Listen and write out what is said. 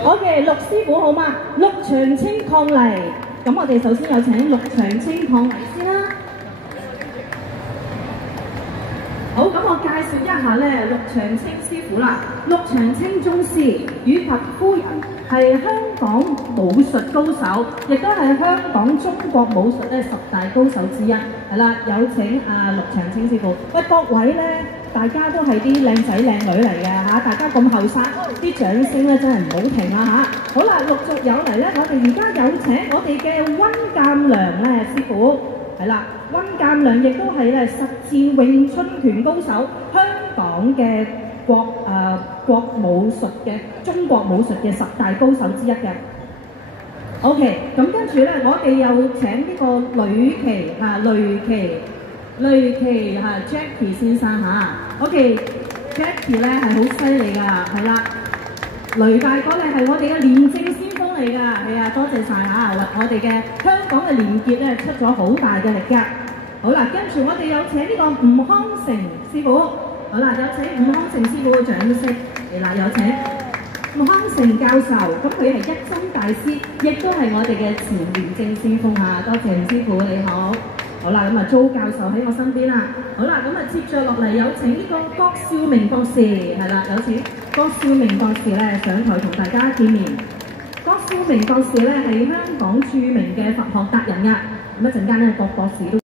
OK， 陸師傅好嘛？陸長青抗嚟，咁我哋首先有請陸長青抗嚟先啦。好，咁我介紹一下咧，陸長青師傅啦。陸長青宗師以及夫人係香港武術高手，亦都係香港中國武術咧10大高手之一。係啦，有請陸長青師傅。喂，各位咧，大家都係啲靚仔靚女嚟嘅嚇，大家咁後生，啲掌聲咧真係唔好停啦嚇。好啦，陸續有嚟咧，我哋而家有請我哋嘅温鑑良咧師傅。係啦，温鑑良亦都係咧實戰詠春拳高手，香港嘅國武術嘅中國武術嘅10大高手之一嘅。OK， 咁跟住咧，我哋又請呢個雷奇Jackie 先生嚇。OK，Jackie 咧係好犀利㗎，係啦。雷大哥咧係我哋嘅廉政先鋒嚟㗎，係啊，多謝晒嚇！我哋嘅香港嘅廉潔咧出咗好大嘅力㗎。好啦，跟住我哋有請呢個吳康成師傅。好啦，有請吳康成師傅嘅掌聲。係啦，有請吳康成教授，咁佢係一針大師，亦都係我哋嘅前廉政先鋒嚇。多謝吳師傅，你好。好啦，咁周教授喺我身邊啦。好啦，咁接著落嚟有請呢個郭少明博士，係啦，有請郭少明博士咧上台同大家見面。郭少明博士咧係香港著名嘅佛學達人㗎，咁一陣間咧郭博士都